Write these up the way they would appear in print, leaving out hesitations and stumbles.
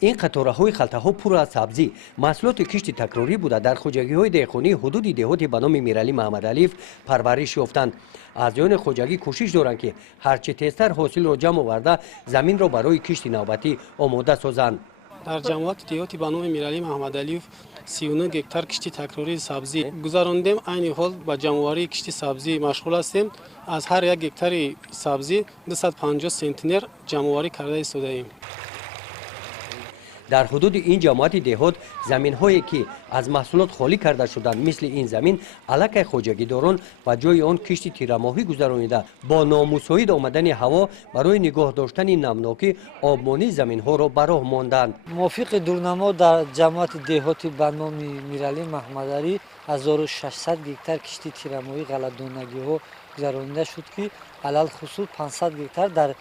این قطاره‌های خلطه‌ها پر از سبزی محصولات کشت تکراری بوده در خوجگی‌های دهقانی حدود دهات به نام میرعلی محمدعلیف پرورش یافتند. اعضایان خوجگی کوشش دارند که هرچه تیزتر حاصل را جمع آورده زمین را برای کشت نوبتی آماده سازند. در جماعت دیهاتی به نام میرعلی محمدعلیف 39 گکتار کشت تکراری سبزی گذراندیم. عین حال با جمع‌آوری کشت سبزی مشغول هستیم. از هر یک گکتار سبزی 250 سنتینر جمع‌آوری کرده ایستاده‌ایم. در حدود این جماعت دهات زمین هایی که از محصولات خالی کرده شدند مثل این زمین علاقه خوجگیداران و جای آن کشت تیرماهی گذرانیده با نامساعد آمدن هوا برای نگاه داشتن نمناکی آبمانی زمین ها را براه ماندند. موافق دورنما در جماعت دهاتی به نام میرعلی محمدعلی 1600 گکتار کشت تیرماهی غلط‌دانگی ها گذرانیده شد که علل خصوص 500 گکتار در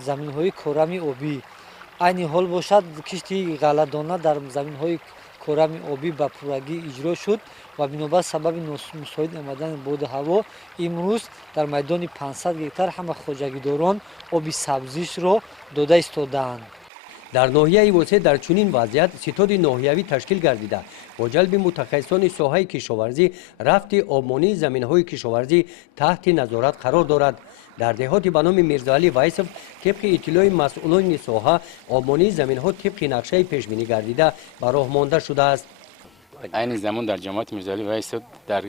زمین های کورمی آبی عین حال باشد. کشتی غلط‌دانه در زمین‌های کورمی آبی به پورگی اجرا شد و بنابر سبب نامساعد آمدن باد هوا امروز در میدان 500 گکتار همه خوجگیداران آب سبزیش را داده ایستادند. در ناحیه واسه در چنین وضعیت ستاد ناحیوی تشکیل گردیده با جلب متخصصان ساحه کشاورزی رفت آبمانی زمین‌های کشاورزی تحت نظارت قرار دارد. در دهات به نام میرزاعلی وایسف طبق اطلاع مسئولان ساحه آبمانی زمین‌ها طبق نقشه پیش بینی گردیده به راه مانده شده است. این زمان در جماعت میرزاعلی وایسف در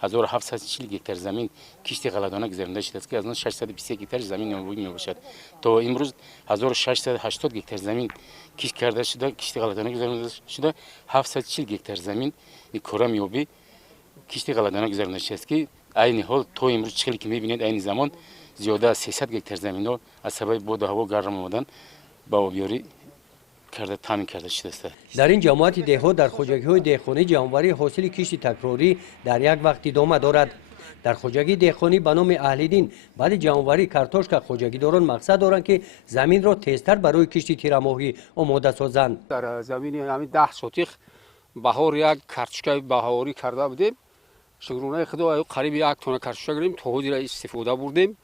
1740 گکتار زمین کشت غلط‌دانه گذرانده شده است که از آن 620 گکتار زمین نوین میباشد. تا امروز 1680 گکتار زمین کشت کرده شده، کشت غلط‌دانه گذرانده شده. 740 گکتار زمین کورمی آبی کشت غلط‌دانه گذرانده شده است که عین حال تا امروز چخیلی که میبینید این زمان زیاده از 300 گکتار زمین ها از سبب باد و هوا گرم آمدن با آبیاری کرده تامین کرده شده است. در این جماعت دهات در خوجگی‌های دهقانی جمع‌آوری حاصل کشت تکراری در یک وقت ادامه دارد. در خوجگی دهقانی به نام اهلیدین بعد جمع‌آوری کارتوشک خوجگیداران مقصد دارند که زمین را تیزتر برای کشت تیرماهی آماده سازند. در زمین همین 10 سوتیخ بهار یک کارتوشک بهاری کرده بودیم. شکرانه خدا قریب 1 تن کارتوشک گرفتیم تا حدود استفاده بردیم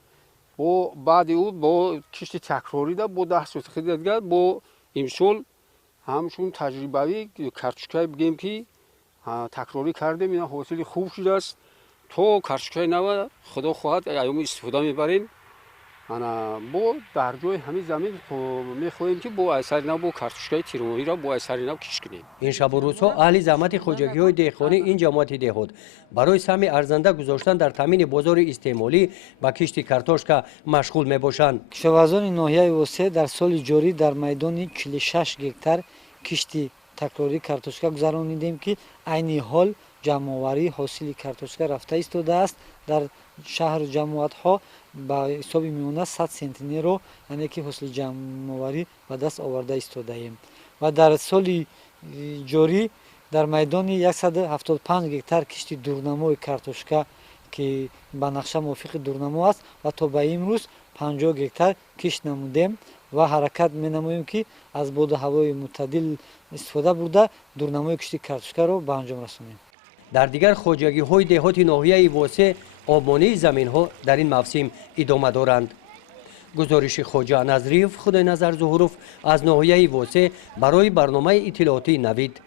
و بعد او با کشت تکراری دا با 10 سوتیخ دیگر با امسال همشون تجربه‌ای کارتوشک بگیم که تکراری کردیم. اینا حاصل خوب شده است. تو کارتوشک نو خدا خواهد ایام استفاده میبریم. انا با در جای همین زمین میخواهیم که با اثر نو با کارتوشک تیرماهی را با اثر نو کش کنیم. این شب و روزها اهل زحمت خوجگی‌های دهقانی این جماعت دهات برای سهم ارزنده گذاشتن در تامین بازار استعمالی با کشت کارتوشک مشغول میباشند. کشاورزان ناحیه واسه در سال جاری در میدان 46 گکتار کشتی تکراری کارتوشک گذرانیدیم که عین حال جمع‌آوری حاصل کارتوشک رفته ایستاده است. در شهر جماعت ها با حساب میمونه 100 سنتینر رو یعنی که حاصل جمع‌آوری به دست آورده ایستاده ایم و در سال جاری در میدان 175 گکتار کشتی دورنمای کارتوشک که به نقشه موافق دورنما است و تا به امروز 50 گکتار کشت نمودیم و حرکت می نماییم که از باد هوای معتدل استفاده برده دورنمای کشتی کارتوشک رو به انجام رسونیم. در دیگر خوجگی‌های دهات ناحیه واسه آبمانی زمین‌ها در این موسم ادامه دارند. گزارش خواجه نظریف خدای نظر ظهوروف از ناحیه واسه برای برنامه اطلاعاتی نوید.